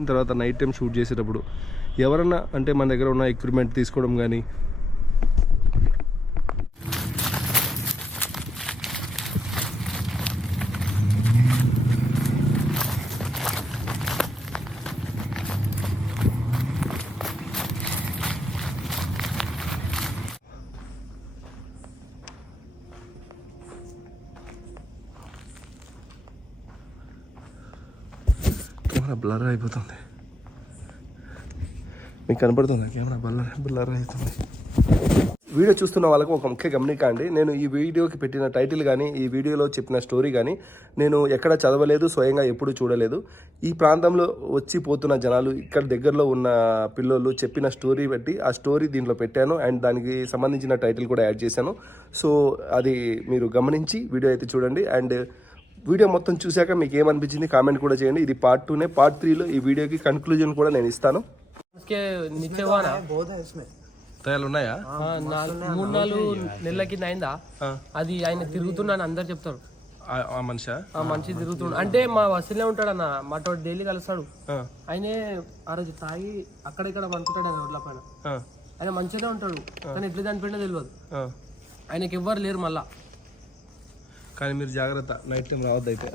తర్వాత night time shoot చేసేటప్పుడు ఎవరన్నా అంటే మన దగ్గర ఉన్న ఎక్విప్మెంట్ తీసుకోవడం కానీ కెమెరా బ్లర్ అయిపోతుంది. మీకు కనపడుతుంది కెమెరా బ్లర్ అవుతుంది. వీడియో చూస్తున్న వాళ్ళకు ఒక ముఖ్య గమనిక అండి. నేను ఈ వీడియోకి పెట్టిన టైటిల్ కానీ ఈ వీడియోలో చెప్పిన స్టోరీ కానీ నేను ఎక్కడ చదవలేదు, స్వయంగా ఎప్పుడు చూడలేదు. ఈ ప్రాంతంలో వచ్చి పోతున్న జనాలు ఇక్కడ దగ్గరలో ఉన్న పిల్లోళ్ళు చెప్పిన స్టోరీ బట్టి ఆ స్టోరీ దీంట్లో పెట్టాను అండ్ దానికి సంబంధించిన టైటిల్ కూడా యాడ్ చేశాను. సో అది మీరు గమనించి వీడియో అయితే చూడండి. అండ్ వీడియో మొత్తం చూశాక మీకు ఏమనిపించింది కామెంట్ కూడా చేయండి. ఇది పార్ట్ 2నే. పార్ట్ 3లో ఈ వీడియోకి కన్క్లూజన్ కూడా నేను ఇస్తాను. తయారు ఉన్నాయా? 3-4 నెలల కింద అయిందా అది. ఆయన తిరుగుతున్నాను అందరు చెప్తారు. మనిషి తిరుగుతున్నాడు అంటే మా వసూలే ఉంటాడు అన్న, మాతో డైలీ కలుస్తాడు. ఆయనే ఆ రోజు తాగి అక్కడిక్కడ అనుకుంటాడు ఆయన రోడ్ల పైన. ఆయన మంచిగానే ఉంటాడు కానీ ఎట్లా చనిపోయినా తెలియదు. ఆయనకి ఎవ్వరు లేరు మళ్ళా. కానీ మీరు జాగ్రత్త, నైట్ టైం రావద్దు. అయితే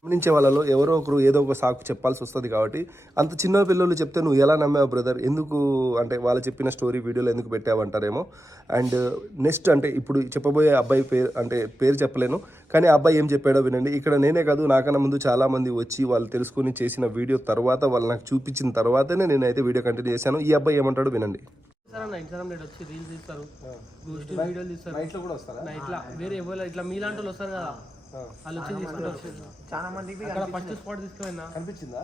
గమనించే వాళ్ళలో ఎవరో ఒకరు ఏదో ఒక సాకు చెప్పాల్సి వస్తుంది. కాబట్టి అంత చిన్న పిల్లలు చెప్తే నువ్వు ఎలా నమ్మావు బ్రదర్, ఎందుకు అంటే వాళ్ళు చెప్పిన స్టోరీ వీడియోలో ఎందుకు పెట్టావు అంటారేమో. అండ్ నెక్స్ట్ అంటే ఇప్పుడు చెప్పబోయే అబ్బాయి పేరు చెప్పలేను, కానీ ఆ అబ్బాయి ఏం చెప్పాడో వినండి. ఇక్కడ నేనే కాదు, నాకన్నా ముందు చాలా మంది వచ్చి వాళ్ళు తెలుసుకుని చేసిన వీడియో తర్వాత వాళ్ళు నాకు చూపించిన తర్వాతనే నేనైతే వీడియో కంటిన్యూ చేశాను. ఈ అబ్బాయి ఏమంటాడో వినండి. వచ్చి రీల్స్ తీస్తారు, వీడియోలు తీస్తారు. నైట్ లా వేరే ఎవరు ఇట్లా మీలాంటి వాళ్ళు వస్తారు కదా, వాళ్ళు వచ్చి తీసుకుంటారు. చాలా మంది ఫస్ట్ స్పాట్ తీసుకున్నా కనిపించిందా?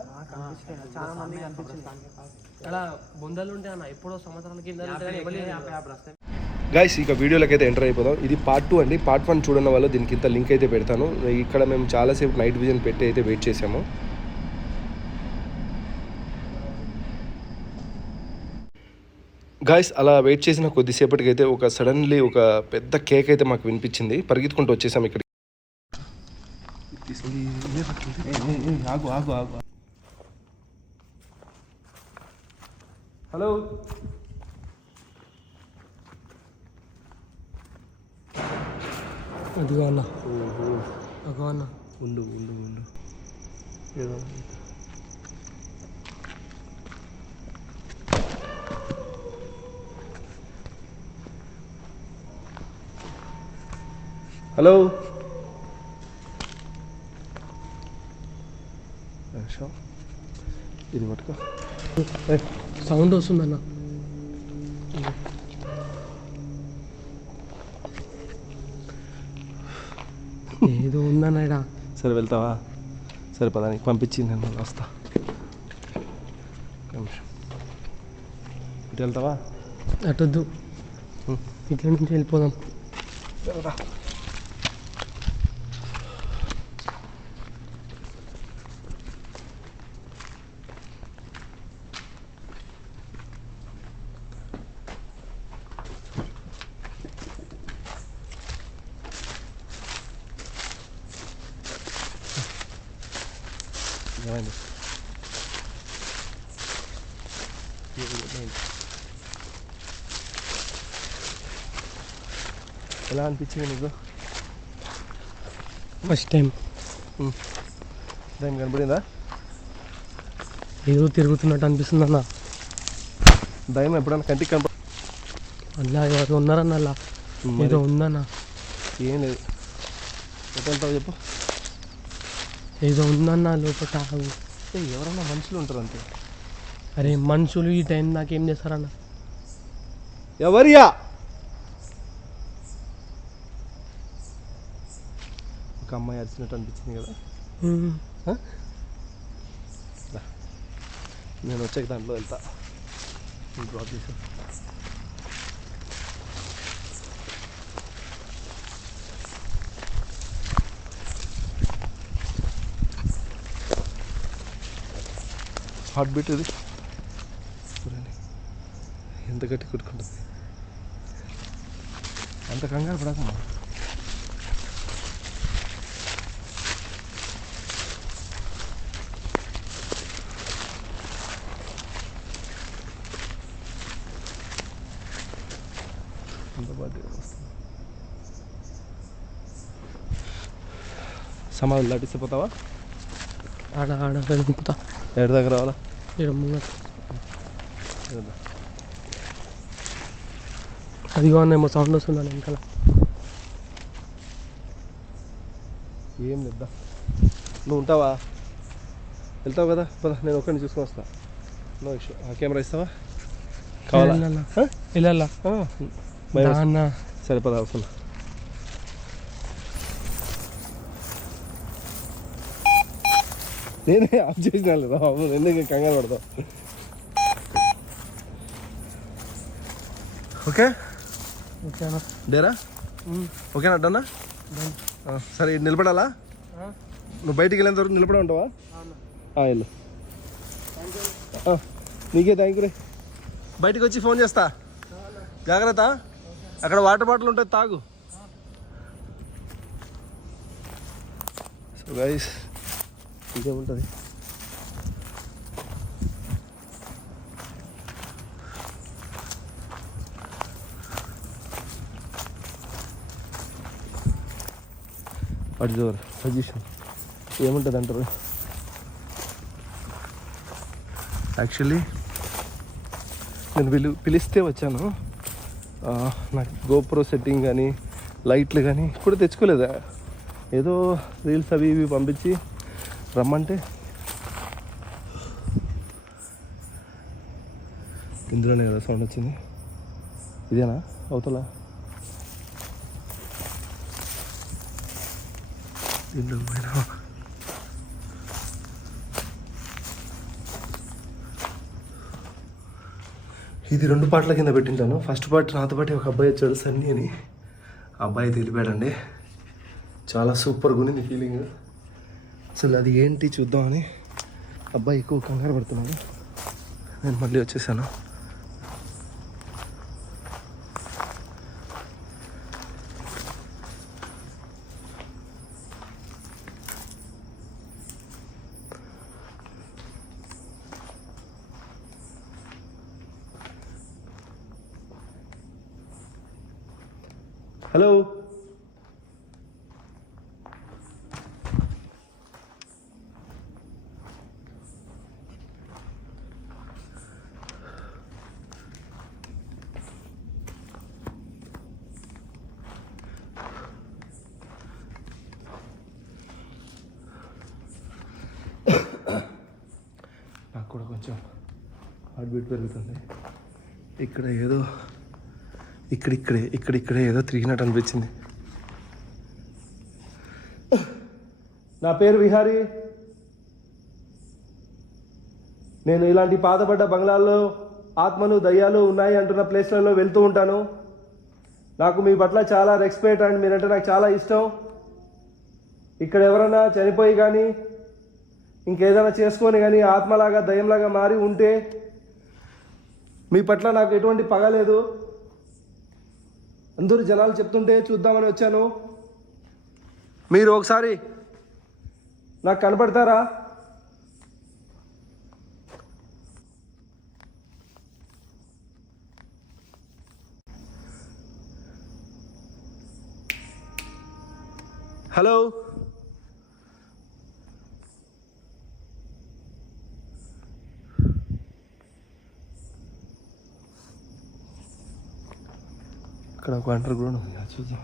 చాలా మంది అక్కడ బొందలు ఉంటాయి అన్న, ఎప్పుడో సంవత్సరాల కింద. గైస్ ఇక వీడియోలోకి అయితే ఎంటర్ అయిపోదాం. ఇది పార్ట్ 2 అండి. పార్ట్ 1 చూడడం వల్ల దీనికి ఇంత లింక్ అయితే పెడతాను. ఇక్కడ మేము చాలాసేపు నైట్ విజన్ పెట్టి అయితే వెయిట్ చేసాము. గాయస్ అలా వెయిట్ చేసిన కొద్దిసేపటికి అయితే సడన్లీ ఒక పెద్ద కేక్ అయితే మాకు వినిపించింది. పరిగెత్తుకుంటూ వచ్చేసాం ఇక్కడికి. హలో అదిగో అన్న, అన్న ఉండు ఏదో హలో ఇది పట్టుకో. సౌండ్ వస్తుందన్న. ఏదో ఉందన్న. సరే వెళ్తావా? సరే పదానికి పంపించింది, నేను వస్తా. ఇటు వెళ్తావా? అటొద్దు, ఇట్లా నుంచి వెళ్ళిపోదాం. ఎలా అనిపించింది నీకు ఫస్ట్ టైం? దాని కనపడిందా? ఏదో తిరుగుతున్నట్టు అనిపిస్తుంది అన్న. దయ్యం ఎప్పుడన్నా కంటికి కనపడ అలా ఎవరు ఉన్నారన్న? అలా ఏదో ఉందన్న. ఏం లేదు. ఎట్లా వెళ్తావు చెప్పు? ఏదో ఉందన్న లోపల. ఎవరన్నా మనుషులు ఉంటారు అంతే. అరే మనుషులు ఈ టైం నాకేం చేస్తారన్న? ఎవరియా? ఒక అమ్మాయి అరిచినట్టు అనిపించింది కదా. నేను వచ్చాక దాంట్లో వెళ్తా. డ్రాప్ చేసా. హార్ట్ బీట్ ఇది ఎంత గట్టి కొట్టుకుంటుంది. అంత కంగారు పడకమ్మా. సమాధులు దాటిసిపోతావా? ఆడ వెళ్ళిపోతా. ఎక్కడి దగ్గర రావాలా? అదిగో అన్నేమో సౌండ్ వస్తుందని ఇంకా ఏం లేదా. నువ్వు ఉంటావా? వెళ్తావు కదా, పద నేను ఒక్కడిని చూసుకొని వస్తా. No issue. ఆ కెమెరా ఇస్తావా? కావాలా? వెళ్ళాలా? సరే పద అవసరం. నేనే ఆఫ్ చేసినా లేదా ఎందుకు కంగారు పడతావు? ఓకే డేరా ఓకేనా? డన్నా? సరే నిలబడాలా? నువ్వు బయటికి వెళ్ళేంత వరకు నిలబడే ఉంటావా? వెళ్ళు. నీకే థ్యాంక్ యూ రే. బయటికి వచ్చి ఫోన్ చేస్తా. జాగ్రత్త. అక్కడ వాటర్ బాటిల్ ఉంటుంది, తాగు. సో గైస్ ఇంకేముంటుంది. What is your suggestion? ఏముంటుంది అంటారు? యాక్చువల్లీ నేను పిలిస్తే వచ్చాను. నాకు గోప్రో సెట్టింగ్ కానీ లైట్లు కానీ ఇప్పుడు తెచ్చుకోలేదా, ఏదో రీల్స్ అవి ఇవి పంపించి రమ్మంటే ఇందులోనే కదా సౌండ్ వచ్చింది. ఇదేనా అవతల? ఇందులో పోయినా ఇది 2 పాటల కింద పెట్టింటాను. ఫస్ట్ పార్ట్ నాతో పాటు ఒక అబ్బాయి వచ్చాడు, సన్నీ అని. ఆ అబ్బాయి తెలిపాడండి. చాలా సూపర్గా ఉంది ఫీలింగ్. అసలు అది ఏంటి చూద్దామని అబ్బాయి ఎక్కువ కంగారు పడుతున్నాడు. నేను మళ్ళీ వచ్చేసాను. హలో, నాకు కూడా కొంచెం హార్ట్ బీట్ పెరుగుతుంది. ఇక్కడ ఏదో ఇక్కడిక్కడే ఏదో తిరిగినట్టు అనిపించింది. నా పేరు విహారీ. నేను ఇలాంటి పాతబడ్డ బంగ్లాల్లో ఆత్మలు దయ్యాలు ఉన్నాయి అంటున్న ప్లేస్లలో వెళ్తూ ఉంటాను. నాకు మీ పట్ల చాలా రెస్పెక్ట్ అండ్ మీరంటే నాకు చాలా ఇష్టం. ఇక్కడ ఎవరైనా చనిపోయి కానీ ఇంకేదైనా చేసుకొని కానీ ఆత్మలాగా దయ్యంలాగా మారి ఉంటే మీ పట్ల నాకు ఎటువంటి పగ లేదు. అందరూ జనాలు చెప్తుంటే చూద్దామని వచ్చాను. మీరు ఒకసారి నాకు కనపడతారా? హలో, ఇక్కడ ఒక అండర్ గ్రౌండ్ ఉంది, చూద్దాం.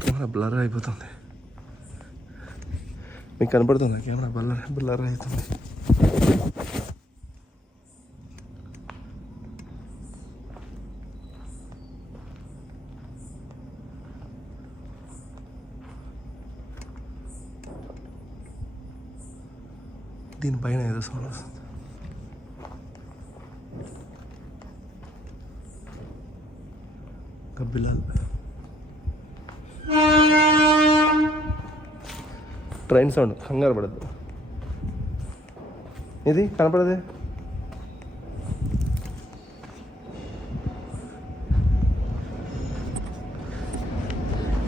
కెమెరా బ్లర్ అయిపోతుంది. మీకు కనపడుతుంది కెమెరా బ్లర్ అవుతుంది. దీనిపైన ఏదో సౌండ్ వస్తుంది. గబ్బిలాల్ ట్రైన్ సౌండ్, కంగారు పడద్దు. ఇది కనపడదే.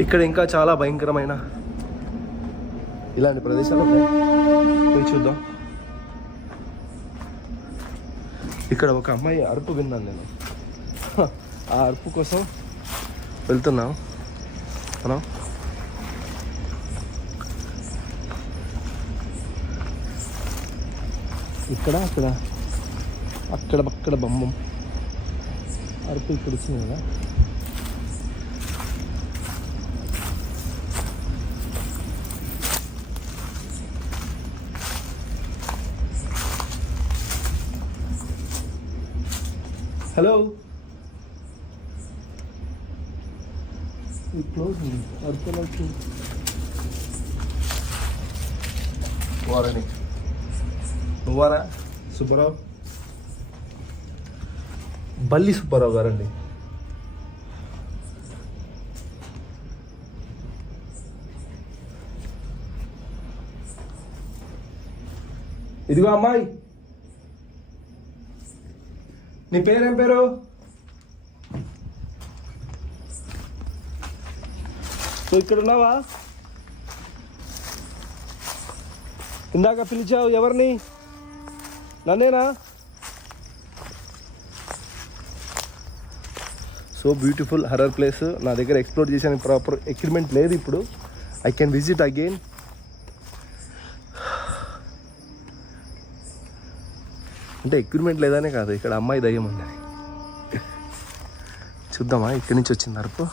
ఇక్కడ ఇంకా చాలా భయంకరమైన ఇలాంటి ప్రదేశాలు ఉన్నాయి. పోయి చూద్దాం. ఇక్కడ ఒక అమ్మాయి అరుపు విన్నాను నేను. ఆ అరుపు కోసం వెళ్తున్నాం మనం. ఇక్కడ అక్కడ బొమ్మం అరుపు ఇక్కడ వచ్చింది కదా. హలో, వారని నువ్వారా సుబ్బారావు? బల్లి సుబ్బారావు గారండి. ఇదిగో అమ్మాయి, నీ పేరేం పేరు? నువ్వు ఇక్కడ ఉన్నావా? ఇందాక పిలిచావు, ఎవరిని? నన్నేనా? So beautiful horror place. నా దగ్గర ఎక్స్ప్లోర్ చేసాను, ప్రాపర్ ఎక్విప్మెంట్ లేదు ఇప్పుడు. I can visit again. అంటే ఎక్విప్మెంట్ లేదనే కాదు, ఇక్కడ అమ్మాయి దయ్యం ఉంది. చూద్దామా ఇక్కడి నుంచి వచ్చింది అరుపు.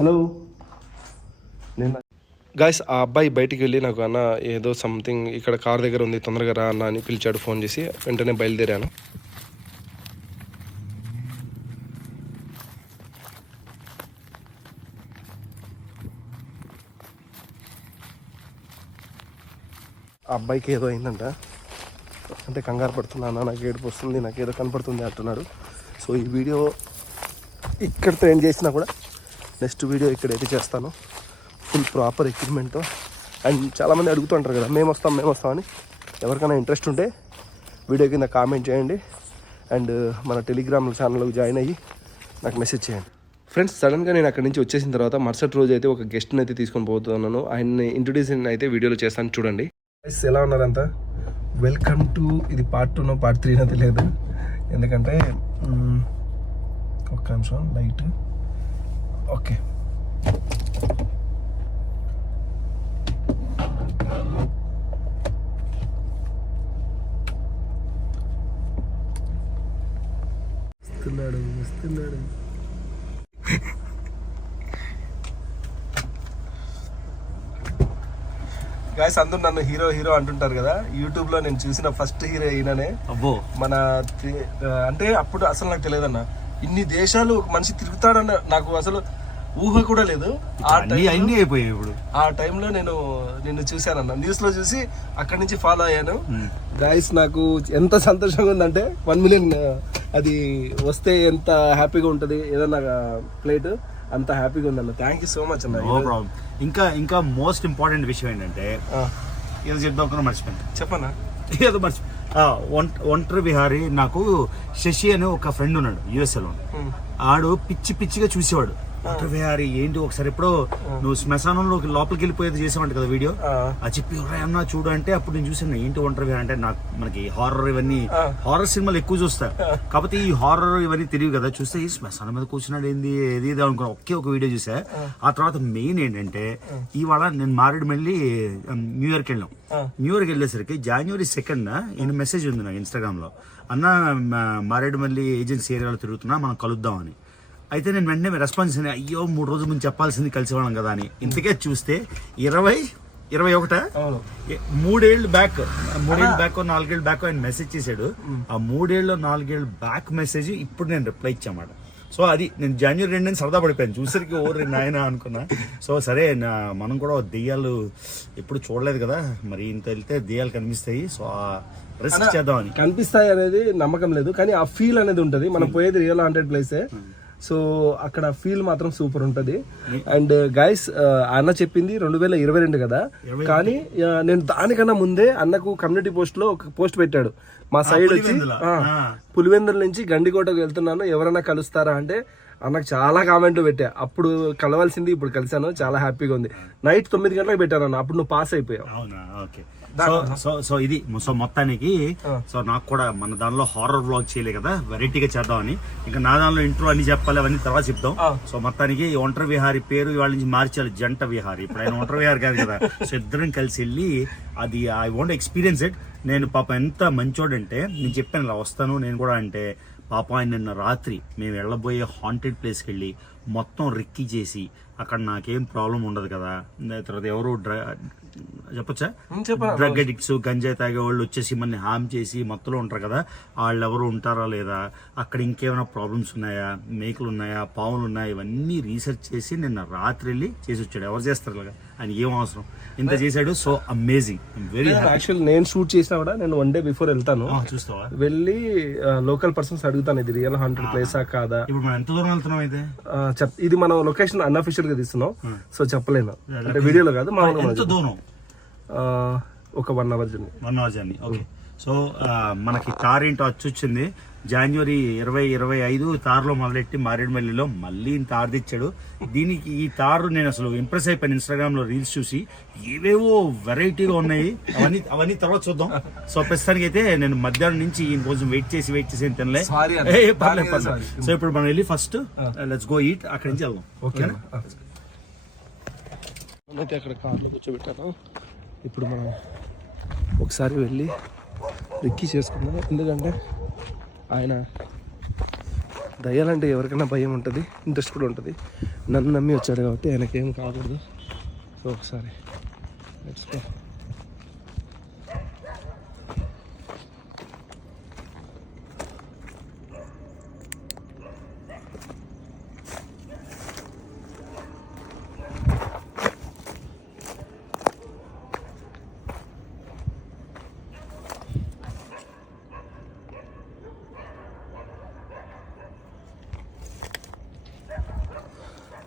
హలో, నేను గాయస్ ఆ అబ్బాయి బయటికి వెళ్ళి నాకు అన్న ఏదో సంథింగ్ ఇక్కడ కార్ దగ్గర ఉంది తొందరగా రా అన్న అని పిలిచాడు ఫోన్ చేసి. వెంటనే బయలుదేరాను. ఆ అబ్బాయికి ఏదో అయిందంట, అంటే కంగారు పడుతున్నాను, నాకు ఏడుపు వస్తుంది, నాకు ఏదో కనపడుతుంది అంటున్నాడు. సో ఈ వీడియో ఇక్కడితో ఎండ్ చేసినా కూడా నెక్స్ట్ వీడియో ఇక్కడైతే చేస్తాను, ఫుల్ ప్రాపర్ ఎక్విప్మెంట్తో. అండ్ చాలామంది అడుగుతుంటారు కదా మేము వస్తాం అని. ఎవరికైనా ఇంట్రెస్ట్ ఉంటే వీడియో కింద కామెంట్ చేయండి అండ్ మన టెలిగ్రామ్ ఛానల్లోకి జాయిన్ అయ్యి నాకు మెసేజ్ చేయండి. ఫ్రెండ్స్, సడన్గా నేను అక్కడి నుంచి వచ్చేసిన తర్వాత మరుసటి రోజు అయితే ఒక గెస్ట్ని అయితే తీసుకొని పోతున్నాను. ఆయన్ని ఇంట్రొడ్యూసింగ్ అయితే వీడియోలో చేస్తాను, చూడండి. ఎలా ఉన్నారంతా? వెల్కమ్ టు, ఇది పార్ట్ 2నో పార్ట్ 3నో తెలియదు, ఎందుకంటే ఒక్క నిమిషం లైట్. ఓకే, వస్తున్నాడు. గాయస్, అందరూ నన్ను హీరో అంటుంటారు కదా. యూట్యూబ్ లో నేను చూసిన ఫస్ట్ హీరో ఈయననే. మన అంటే అప్పుడు అసలు నాకు తెలియదన్న, ఇన్ని దేశాలు మనిషి తిరుగుతాడన్న నాకు అసలు ఊహ కూడా లేదు. ఆ టైంలో నేను నిన్ను చూశానన్న, న్యూస్ లో చూసి అక్కడి నుంచి ఫాలో అయ్యాను. గాయస్, నాకు ఎంత సంతోషంగా ఉందంటే 1 మిలియన్ అది వస్తే ఎంత హ్యాపీగా ఉంటుంది ఏదన్నా ప్లేట్, అంత హ్యాపీగా ఉందన్న. థ్యాంక్ యూ సో మచ్ అన్న. ఇంకా మోస్ట్ ఇంపార్టెంట్ విషయం ఏంటంటే ఏదో చెప్దాం మర్చిపోయాను. చెప్పన్నా? ఏదో ఒంటరి విహారీ, నాకు శశి అని ఒక ఫ్రెండ్ ఉన్నాడు యుఎస్ఏలో. ఆడు పిచ్చిగా చూసేవాడు వాటర్ విహారీ ఏంటి ఒకసారి ఎప్పుడో నువ్వు శ్మశానంలోకి లోపలికి వెళ్ళిపోయేది చేసావంట కదా వీడియో, అది చెప్పి అన్నా చూడు అంటే అప్పుడు నేను చూసాను ఏంటి ఒంటరి విహారీ అంటే. నాకు మనకి హారర్ ఇవన్నీ హారర్ సినిమాలు ఎక్కువ చూస్తా కాకపోతే ఈ హారర్ ఇవన్నీ తెలియదు కదా, చూస్తే ఈ శ్మశానం మీద కూర్చున్నాడు ఏంది ఏది అనుకున్నా. ఒక వీడియో చూసా. ఆ తర్వాత మెయిన్ ఏంటంటే ఇవాళ నేను మారేడుమల్లి న్యూ ఇయర్కి వెళ్ళాం. న్యూ ఇయర్కి వెళ్ళేసరికి January 2nd ఈయన మెసేజ్ ఉంది నాకు ఇన్స్టాగ్రామ్ లో, అన్న మారేడుమల్లి ఏజెన్సీ ఏరియాలో తిరుగుతున్నా మనం కలుద్దామని. అయితే నేను వెంటనే రెస్పాన్స్ అని అయ్యో 3 రోజుల ముందు చెప్పాల్సింది కలిసేవాళ్ళం కదా అని. ఇంతకే చూస్తే 21 3 ఏళ్ళు బ్యాక్ 4 ఏళ్ళు బ్యాక్ ఆయన మెసేజ్ చేశాడు. ఆ 3 ఏళ్ళు 4 ఏళ్ళు బ్యాక్ మెసేజ్ ఇప్పుడు నేను రిప్లై ఇచ్చామాట. సో అది నేను January 2 సరదా పడిపోయాను చూసరికి ఓరి నాయన అనుకున్నా. సో సరే మనం కూడా దెయ్యాలు ఎప్పుడు చూడలేదు కదా, మరి ఇంత వెళ్తే దెయ్యాలు కనిపిస్తాయి, సో రిస్క్ చేద్దామని. కనిపిస్తాయి అనేది నమ్మకం లేదు, కానీ ఆ ఫీల్ అనేది ఉంటది. మనం పోయేది రియల్ హాంటెడ్ ప్లేసే, సో అక్కడ ఫీల్ మాత్రం సూపర్ ఉంటది. అండ్ గైస్ అన్న చెప్పింది 2022 కదా, కానీ నేను దానికన్నా ముందే అన్నకు కమ్యూనిటీ పోస్ట్ లో ఒక పోస్ట్ పెట్టాడు. మా సైడ్ వచ్చి పులివెందుల నుంచి గండికోటకు వెళ్తున్నాను, ఎవరైనా కలుస్తారా అంటే అన్నకు చాలా కామెంట్లు పెట్టా. అప్పుడు కలవాల్సింది ఇప్పుడు కలిసాను, చాలా హ్యాపీగా ఉంది. నైట్ 9 గంటలకు పెట్టాను అన్న, అప్పుడు నువ్వు పాస్ అయిపోయావు. సో ఇది సో మొత్తానికి సో నాకు కూడా మన దానిలో హారర్ వ్లాగ్ చేయలే కదా, వెరైటీగా చేద్దామని. ఇంకా నా దానిలో ఇంట్రో అన్ని చెప్పాలి, అవన్నీ తర్వాత చెప్తాం. సో మొత్తానికి ఒంటరి విహారీ పేరు ఇవాళ నుంచి మార్చాలి, జంట విహారీ. ఇప్పుడు ఆయన ఒంటరి విహారీ కాదు కదా, సో ఇద్దరం కలిసి వెళ్ళి అది ఐ వాంట్ ఎక్స్పీరియన్స్ ఇట్. నేను పాప ఎంత మంచోడంటే నేను చెప్పాను ఇలా వస్తాను నేను కూడా అంటే, పాప ఆయన నిన్న రాత్రి మేము వెళ్ళబోయే హాంటెడ్ ప్లేస్కి వెళ్ళి మొత్తం రిక్కీ చేసి అక్కడ నాకేం ప్రాబ్లం ఉండదు కదా, తర్వాత ఎవరు చెప్పొచ్చా డ్రగ్ అడిక్ట్స్ గంజాయి తాగే వాళ్ళు వచ్చేసి మనని హామ్ చేసి మొత్తంలో ఉంటారు కదా, వాళ్ళు ఎవరు ఉంటారా లేదా, అక్కడ ఇంకేమైనా ప్రాబ్లమ్స్ ఉన్నాయా, మేకలు ఉన్నాయా, పాములు ఉన్నాయా, ఇవన్నీ రీసెర్చ్ చేసి నిన్న రాత్రి వెళ్ళి చేసి వచ్చాడు. ఎవరు చేస్తారు ఇలాగా, ఆయన ఏం అవసరం ఇంత చేశాడు. సో అమేజింగ్, వెరీ యాక్చువల్ నేను షూట్ చేసినా కూడా నేను 1 day బిఫోర్ వెళ్తాను, చూస్తావా వెళ్ళి లోకల్ పర్సన్స్ అడుగుతాను ఇది రియల్ హాంటెడ్ ప్లేసా కాదా. ఇప్పుడు మనం ఎంత దూరం వెళ్తున్నాం అయితే ఇది మనం లొకేషన్ అన్అఫిషియల్ గా తీస్తున్నాం, సో చెప్పలేను అంటే వీడియోలో కాదు. ఎంత దూరం? ఒక 1 hour journey. 1 hour journey. Okay. So మనకి కార్ ఏంటో వచ్చింది January 2025 తార్లో మొదలెట్టి మారేడుమల్లిలో మళ్ళీ తార్ తెచ్చాడు. దీనికి ఈ తారు నేను అసలు ఇంప్రెస్ అయిపోయాను ఇన్స్టాగ్రామ్ లో రీల్స్ చూసి, ఏవేవో వెరైటీగా ఉన్నాయి. అవన్నీ తర్వాత చూద్దాం. సో ప్రస్తుతానికి అయితే నేను మధ్యాహ్నం నుంచి ఈయన కోసం వెయిట్ చేసి తినలే. సో ఇప్పుడు మనం వెళ్ళి ఫస్ట్ లెట్స్ గో ఈట్, అక్కడి నుంచి వెళ్దాం. ఓకేనా? అయితే అక్కడ కార్లో కూర్చోబెట్టాను. ఇప్పుడు మనం ఒకసారి వెళ్ళి రిక్కీ చేసుకుందాం, ఎందుకంటే ఆయన దయ్యాలంటే ఎవరికైనా భయం ఉంటుంది, ఇంట్రెస్ట్ కూడా ఉంటుంది. నన్ను నమ్మి వచ్చాడు కాబట్టి ఆయనకేం కాకూడదు. సో ఒకసారి లెట్స్ గో.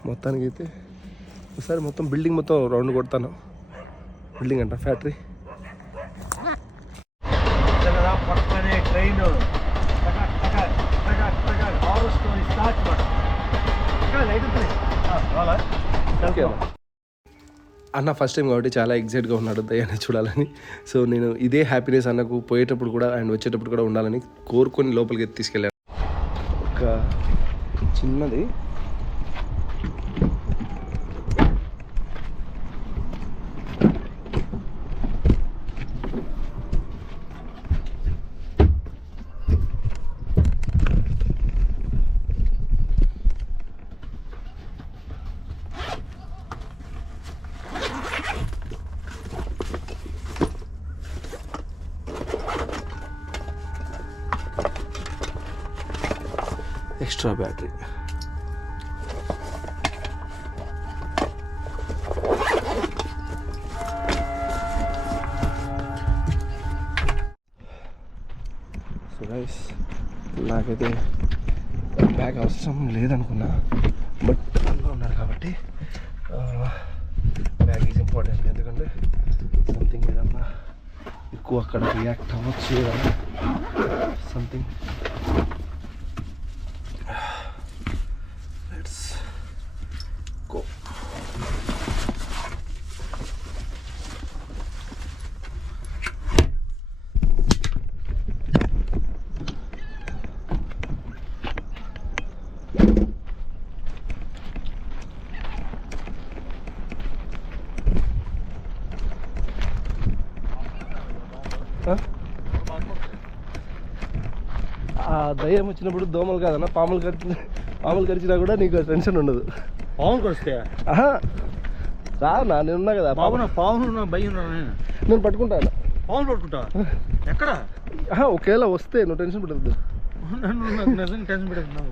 మొత్తానికి అయితే ఒకసారి మొత్తం బిల్డింగ్ మొత్తం రౌండ్ కొడతాను. బిల్డింగ్ అంట ఫ్యాక్టరీ. ట్రైన్ అన్న ఫస్ట్ టైం కాబట్టి చాలా ఎగ్జైట్గా ఉన్నాడు దయ్యాన్ని చూడాలని. సో నేను ఇదే హ్యాపీనెస్ అన్నకు పోయేటప్పుడు కూడా అండ్ వచ్చేటప్పుడు కూడా ఉండాలని కోరుకొని లోపలికి తీసుకెళ్ళాను. ఒక చిన్నది ఎక్స్ట్రా బ్యాటరీ. సో గైస్ నాకైతే బ్యాగ్ అవసరం లేదనుకున్నా, బట్ అందులో ఉన్నారు కాబట్టి బ్యాగ్ ఈజ్ ఇంపార్టెంట్. ఎందుకంటే సంథింగ్ ఏదన్నా ఎక్కువ అక్కడ రియాక్ట్ అవ్వచ్చు, ఏదన్నా సంథింగ్. ఆ దయ్యం వచ్చినప్పుడు దోమలు కాదన్న, పాములు కరిచినా కూడా నీకు టెన్షన్ ఉండదు. పాములు కొడితే రా నా, నేను ఉన్నా కదా. పాములు భయం నేను పట్టుకుంటాను. పాములు పట్టుకుంటా ఎక్కడ? ఒకవేళ వస్తే నువ్వు టెన్షన్ పెట్టద్దు. టెన్షన్ పెట్టదు.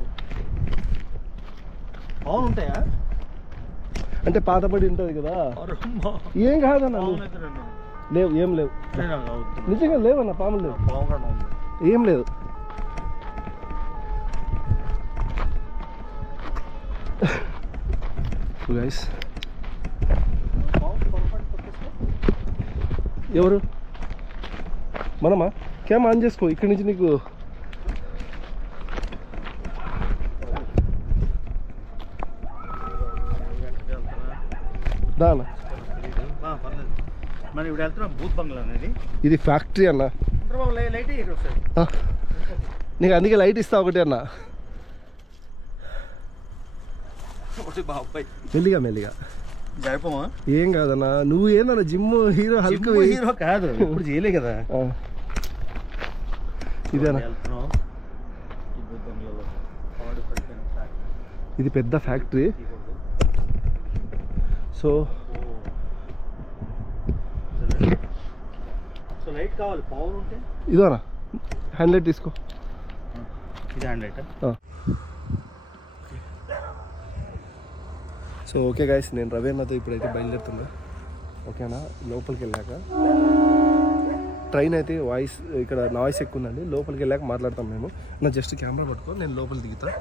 పాములు ఉంటాయా అంటే పాతపడి ఉంటుంది కదా. ఏం కాదన్న, లేవు, ఏం లేవు, నిజంగా లేవన్న, పాములు లేవు, ఏం లేదు. గైస్ ఎవరు? మనమా? క్యామ్ ఆన్ చేసుకో, ఇక్కడి నుంచి నీకు దానా. మరి ఇప్పుడు వెళ్తున్నాం భూత్ బంగ్లా అనేది. ఇది ఫ్యాక్టరీ అన్న. లైట్ నీకు అందుకే లైట్ ఇస్తా ఒకటి అన్న. మెల్లిగా మెల్లిగా జరపమా? ఏం కాదన్న, నువ్వు ఏందన్న జిమ్ హీరో, హల్క్ హీరో కాదు, ఇప్పుడు చేయలే కదా. ఇదేనా? ఇది పెద్ద ఫ్యాక్టరీ. సో లైట్ కావాలి, పవర్ ఉంటే. ఇదోనా హ్యాండ్ లైట్ తీసుకో. ఇది hand light. So okay guys, నేను రవి అన్నతో ఇప్పుడైతే బయలుదేరుతున్నా. ఓకేనా? లోపలికి వెళ్ళాక ట్రైన్ అయితే వాయిస్, ఇక్కడ నాయిస్ ఎక్కువ ఉందండి. లోపలికి వెళ్ళాక మాట్లాడతాం మేము. నా జస్ట్ కెమెరా పట్టుకో, నేను లోపలికి దిగుతా.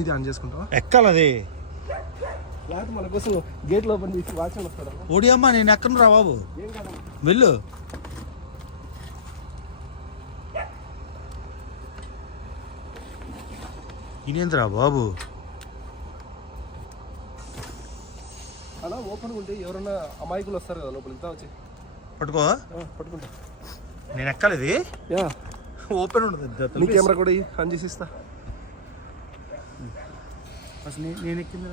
ఇది ఆన్ చేసుకుంటావా? ఎక్కాలది లేకపోతే మన కోసం గేట్ ఓపెన్ చేసి వాచ్మెన్ వస్తాడా? ఓడి అమ్మా, నేను ఎక్కను రా బాబు, వెళ్ళు. ఇనేంద్రా బాబు, అలా ఓపెన్ ఉంటే ఎవరన్నా అమాయకులు వస్తారు కదా లోపలికి. వచ్చి పట్టుకో. పట్టుకుంటా. నేను ఎక్కాలి. యా, ఓపెన్ ఉండదు. నీ కెమెరా కూడా ఆన్ చేసి ఇస్తా. నేను ఎక్కింది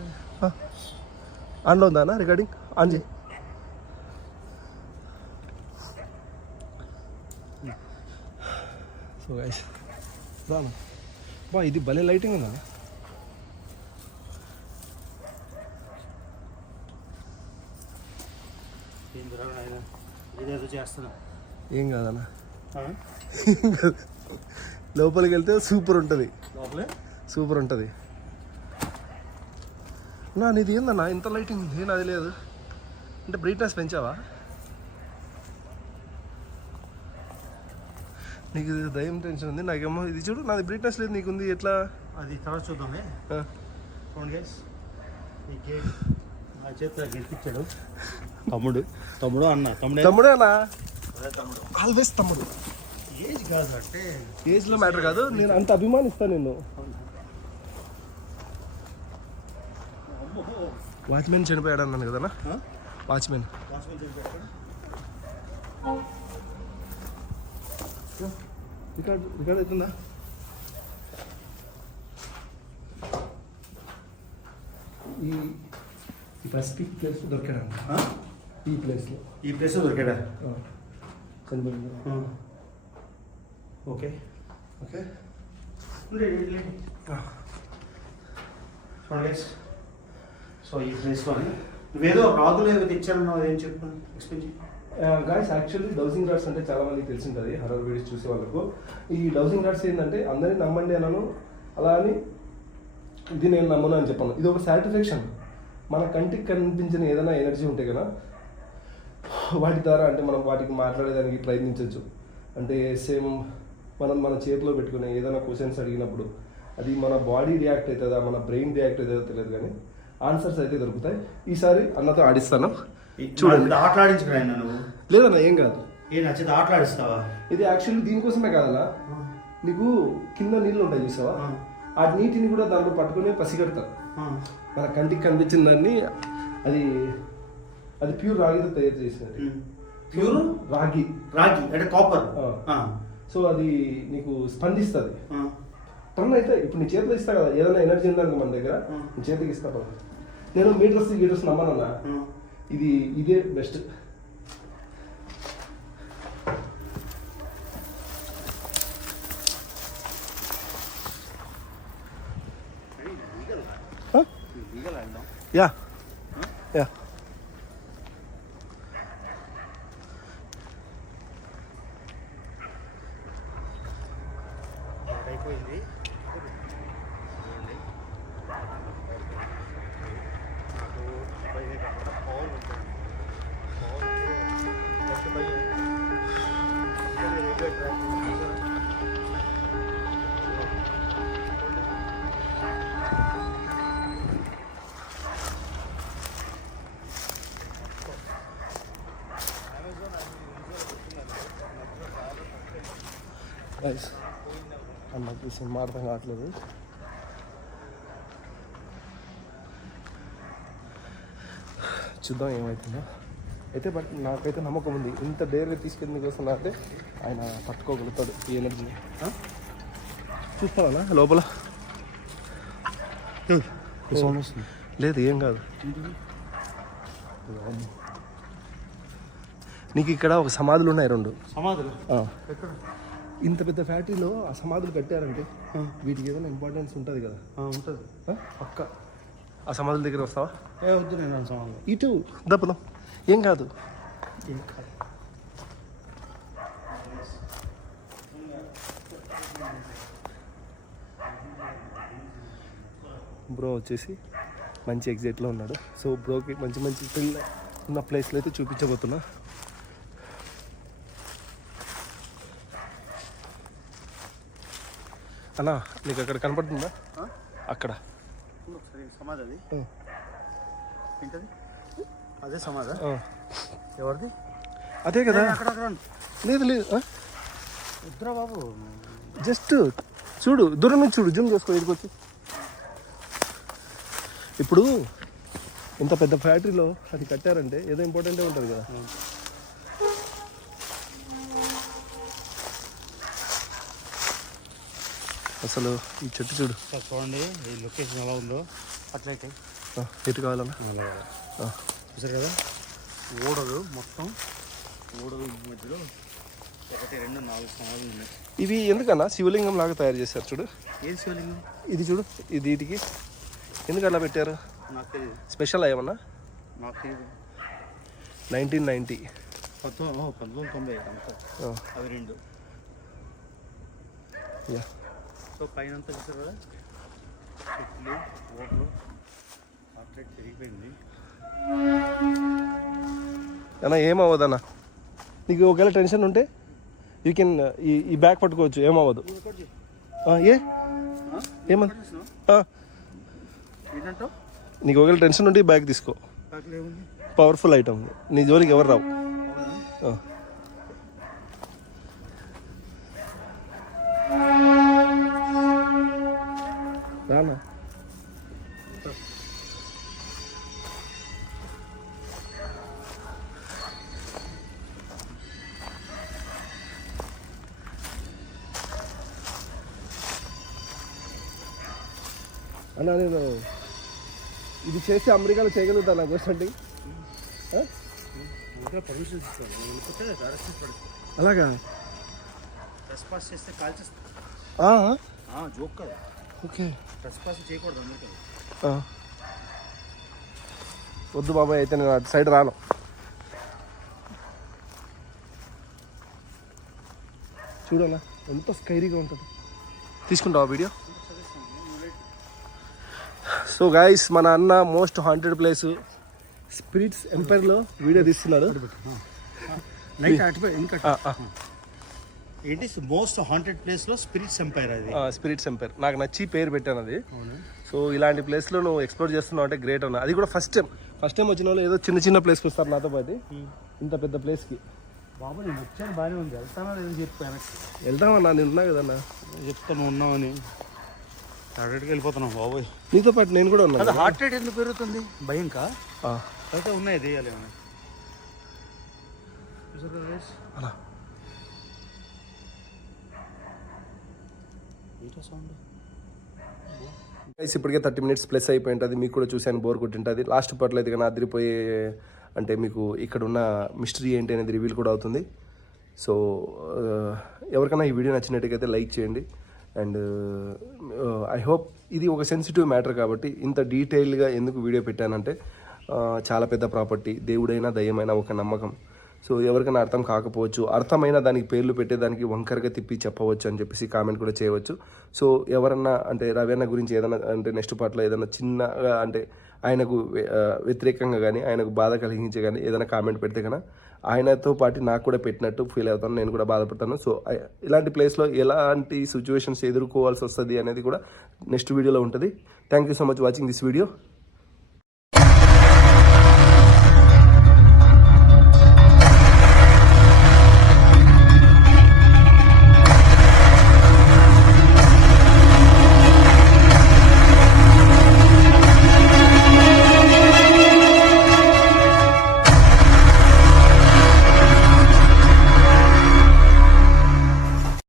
ఆన్లో ఉందా అన్న? రికార్డింగ్ ఆన్ చేయి. సో గైస్ రానా బా, ఇది భలే లైటింగ్ ఉందా? ఇదేదో చేస్తున్నా. ఏం కాదన్నా, లోపలికి వెళ్తే సూపర్ ఉంటుంది. లోపలే సూపర్ ఉంటుంది. నా నీది ఏందన్నా ఇంత లైటింగ్ ఉంది? నాది లేదు. అంటే బ్రైట్నెస్ పెంచావా? నీకు దయ్యం టెన్షన్ ఉంది, నాకేమో ఇది చూడు, నాది బ్రైట్నెస్ లేదు, నీకుంది. ఎట్లా? అది తర్వాత చూద్దామే. చూడండి గైస్, ఈ కేక్ నా చేతిలో గెలిపించాడు తమ్ముడు అన్న. తమ్ముడే అన్న, తమ్ముడు ఆల్వేస్ తమ్ముడు. ఏజ్ కాదు అంటే, ఏజ్లో మ్యాటర్ కాదు, నేను అంత అభిమానిస్తాను నిన్ను. వాచ్మెన్ చనిపోయాడు అన్నాను కదన్నా. వాచ్మెన్ రికార్డ్ అవుతుందా? ఈ పసిఫిక్ ప్లేస్ దొరికాడు. ఈ ప్లేస్ దొరికాడా? చనిపోయింది. Okay okay. చూడండి, సో ఈ ప్లేస్లో నువ్వేదో రాగులు ఏదో తెచ్చాను, అదేం చెప్పాను, ఎక్స్ప్లెయిన్ చేయి. గాయస్, యాక్చువల్లీ డౌసింగ్ రాడ్స్ అంటే చాలా మందికి తెలిసి ఉంటుంది, హర్రర్ వీడియోస్ చూసే వాళ్ళకు. ఈ డౌసింగ్ రాడ్స్ ఏంటంటే అందరినీ నమ్మండి అన్నాను, అలా అని ఇది నేను నమ్మను అని చెప్పాను. ఇది ఒక సాటిస్ఫాక్షన్. మన కంటికి కనిపించిన ఏదైనా ఎనర్జీ ఉంటే కదా, వాటి ద్వారా అంటే మనం వాటికి మాట్లాడేదానికి ప్రయత్నించవచ్చు. అంటే సేమ్ మన చేతిలో పెట్టుకునే ఏదైనా క్వశ్చన్స్ అడిగినప్పుడు అది మన బాడీ రియాక్ట్ అవుతుందా, మన బ్రెయిన్ రియాక్ట్ అవుతుందో తెలియదు, కానీ ఆన్సర్స్ అయితే దొరుకుతాయి. ఈసారి అన్నతో ఆడిస్తాను, చూడండి. ఆటలాడించుకున్నా నువ్వు? లేదన్నా, ఏం కాదు. ఏ నచ్చితే ఆటలాడిస్తావా? ఇది యాక్చువల్లీ దీనికోసమే కాదన్నా, నీకు కింద నీళ్ళు ఉంటాయి చూసావా, ఆ నీటిని కూడా దాంట్లో పట్టుకుని పసిగడతారు. మన కంటికి కనిపించిన దాన్ని అది ప్యూర్ రాగితో తయారు చేసినది. ప్యూర్ రాగి అంటే కాపర్. సో అది నీకు స్పందిస్తుంది. టర్న్ అయితే ఇప్పుడు నీ చేతిలో ఇస్తా కదా, ఏదైనా ఎనర్జీ ఉందనుకో మన దగ్గర, నీ చేతికి ఇస్తా. నేను మీటర్స్ నమ్మనన్నా, ఇదే బెస్ట్. యా యా అయిపోయింది. గైస్ అన్నకి సినిమా అర్థం కావట్లేదు. చూద్దాం ఏమవుతుందో అయితే. బట్ నాకైతే నమ్మకం ఉంది, ఇంత డేర్గా తీసుకెళ్ళి వస్తున్నా అంటే ఆయన పట్టుకోగలుగుతాడు ఈ ఎనర్జీ. చూస్తావా లోపల సౌండ్ వస్తుంది? లేదు, ఏం కాదు. నీకు ఇక్కడ ఒక సమాధులు ఉన్నాయి 2 సమాధులు. ఇంత పెద్ద ఫ్యాక్టరీలో ఆ సమాధులు కట్టారంటే వీటికి ఏదైనా ఇంపార్టెన్స్ ఉంటుంది కదా. ఉంటుంది పక్క ఆ సమాధుల దగ్గర వస్తావా? వద్దు, నేను సమాధులు ఇటు దప్పదాం, ఏం కాదు. బ్రో వచ్చేసి మంచి ఎగ్జైట్లో ఉన్నాడు. సో బ్రోకి మంచి మంచి ఉన్న ప్లేస్లో అయితే చూపించబోతున్నా. అన్నా నీకు అక్కడ కనపడుతుందా? అక్కడ సమాధి. అది ఏంటది? అదే సమాధి. ఎవరిది? అదే కదా. లేదు లేదు, వద్దురా బాబు, జస్ట్ చూడు, దూరం నుంచి చూడు, జూమ్ చేసుకో. ఇదికొచ్చి ఇప్పుడు ఇంత పెద్ద ఫ్యాక్టరీలో అది కట్టారంటే ఏదో ఇంపార్టెంటే ఉంటుంది కదా. అసలు ఈ చెట్టు చూడు, చూడండి ఈ లొకేషన్ ఎలా ఉందో. అట్లయితే ఎటు కావాలన్నా చూసారు కదా, ఓడలు మొత్తం. ఓడలు మధ్యలో 1, 2, 4 సమాధులు ఉన్నాయి. ఇవి ఎందుకన్నా శివలింగం లాగా తయారు చేశారు చూడు. ఏది శివలింగం? ఇది చూడు, ఇది వీటికి ఎందుకు అలా పెట్టారు? నాకు తెలియదు. స్పెషల్ ఏమన్నా? నాకు తెలియదు. 1990 1990 అంతా అవి 2. యా. సో పైన అంతా చూసారు కదా, చెట్లు, ఓట్లు. అట్లయితే తిరిగిపోయింది. అన్నా ఏమవ్వదన్నా, నీకు ఒకవేళ టెన్షన్ ఉంటే యూ కెన్ ఈ బ్యాగ్ పట్టుకోవచ్చు, ఏమవ్వదు. ఏమన్నా ఏంటంటావు? నీకు ఒకవేళ టెన్షన్ ఉంటే ఈ బ్యాగ్ తీసుకో, పవర్ఫుల్ ఐటమ్, నీ జోలికి ఎవరు రావు. రానా అన్నా, నేను ఇది చేసి అమెరికాలో చేయగలుగుతా నా క్వశ్చన్. పర్మిషన్ ఇస్తాను, అలాగా ట్రెస్పాస్ చేస్తే కాల్చేస్తా. జోక్ కదా. ఓకే, ట్రెస్పాస్ చేయకూడదు అమెరికా. వద్దు బాబాయ్, అయితే నేను అటు సైడ్ రాను. చూడన్నా ఎంత స్కైరీగా ఉంటుంది. తీసుకుంటావా వీడియో? సో గైస్, మన అన్న మోస్ట్ హాంటెడ్ ప్లేస్ స్పిరిట్స్ ఎంపైర్లో వీడియో తీస్తున్నాడు. ఏంటి మోస్ట్ హాంటెడ్ ప్లేస్ లో స్పిరిట్స్ ఎంపైర్? అది స్పిరిట్స్ ఎంపైర్ నాకు నచ్చి పేరు పెట్టాను అది. సో ఇలాంటి ప్లేస్లో నువ్వు ఎక్స్ప్లోర్ చేస్తున్నావు అంటే గ్రేట్ అన్న. అది కూడా ఫస్ట్ టైం వచ్చిన వాళ్ళు ఏదో చిన్న చిన్న ప్లేస్కి వస్తారు నాతో పాటు, ఇంత పెద్ద ప్లేస్కి. బాబు నేను వచ్చాను, బాగానే ఉంది. వెళ్తానా లేదని చెప్పాను. వెళ్దామన్నా, నేను ఉన్నా కదన్నా. చెప్తాను ఉన్నామని. టార్గెట్కి వెళ్ళిపోతున్నాం బాబోయ్. నీతో పాటు నేను కూడా ఉన్నా. హార్ట్ రేట్ ఎందుకు పెరుగుతుంది? భయంకా? అయితే ఉన్నాయి దేయాలి అలా. ఇప్పటికే 30 minutes ప్లస్ అయిపోయి ఉంటుంది. మీకు కూడా చూసాను, బోర్ కొట్టింటుంది. లాస్ట్ పార్ట్లో అయితే కానీ అదిరిపోయే, అంటే మీకు ఇక్కడ ఉన్న మిస్టరీ ఏంటి అనేది రివీల్ కూడా అవుతుంది. సో ఎవరికైనా ఈ వీడియో నచ్చినట్టుగైతే లైక్ చేయండి. అండ్ ఐ హోప్ ఇది ఒక సెన్సిటివ్ మ్యాటర్ కాబట్టి ఇంత డీటెయిల్గా ఎందుకు వీడియో పెట్టానంటే చాలా పెద్ద ప్రాపర్టీ, దేవుడైనా దయ్యమైనా ఒక నమ్మకం. సో ఎవరికైనా అర్థం కాకపోవచ్చు, అర్థమైన దానికి పేర్లు పెట్టేదానికి వంకరగా తిప్పి చెప్పవచ్చు అని చెప్పేసి కామెంట్ కూడా చేయవచ్చు. సో ఎవరన్నా అంటే రవి అన్న గురించి ఏదైనా అంటే నెక్స్ట్ పార్ట్లో ఏదైనా చిన్నగా అంటే ఆయనకు వ్యతిరేకంగా కానీ ఆయనకు బాధ కలిగించే కానీ ఏదైనా కామెంట్ పెడితే కన్నా ఆయనతో పాటు నాకు కూడా పెట్టినట్టు ఫీల్ అవుతాను, నేను కూడా బాధపడతాను. సో ఇలాంటి ప్లేస్లో ఎలాంటి సిచ్యువేషన్స్ ఎదుర్కోవాల్సి వస్తుంది అనేది కూడా నెక్స్ట్ వీడియోలో ఉంటుంది. Thank you so much watching this video.